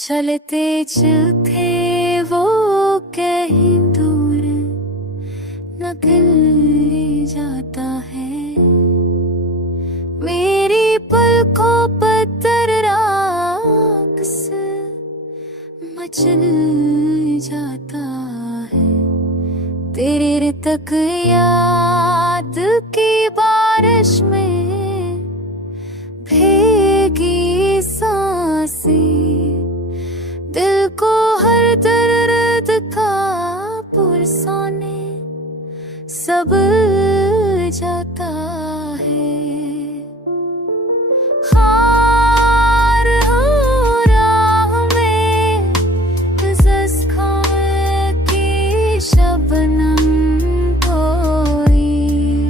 चलते चलते वो कहीं दूर निकल जाता है। मेरी पलकों पर राक्स मचल जाता है। तेरे तक याद की बारिश में भीगी सांसें, दिल को हर दर्द का पुरसाने सब जाता है। हार हो राह में ज़ख्म की शबनम कोई,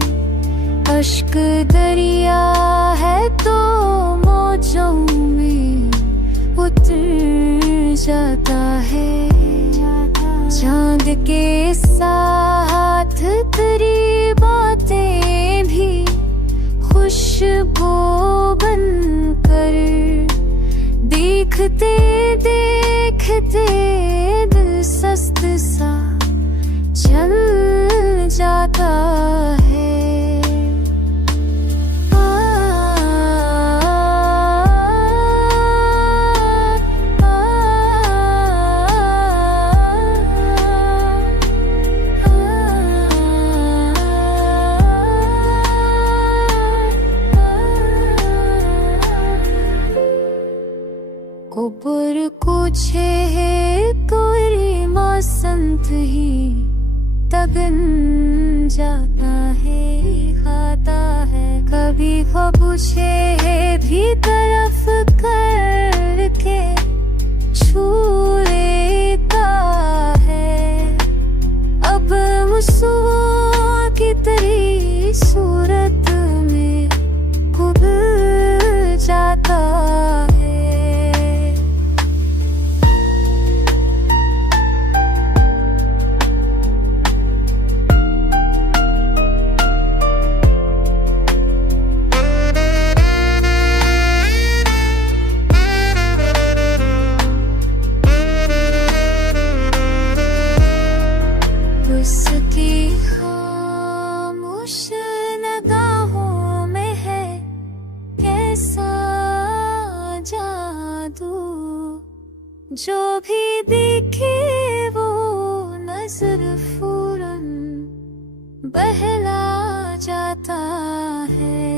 अश्क दरिया है तो मौजों में उतर जाता है। चांद के साथ तेरी बातें भी खुशबू बनकर, देखते देखते दिल सस्त सा चल जाता है। ऊपर कुछ है कोई मौसंत ही तगन जाता है, खाता है कभी खबुशे है भी तरफ करके छू लेता है। अब मुसवा की तेरी सूरत में खुद जाता है। उसकी खामोश निगाहों में है कैसा जादू, जो भी दिखे वो नजर फौरन बहला जाता है।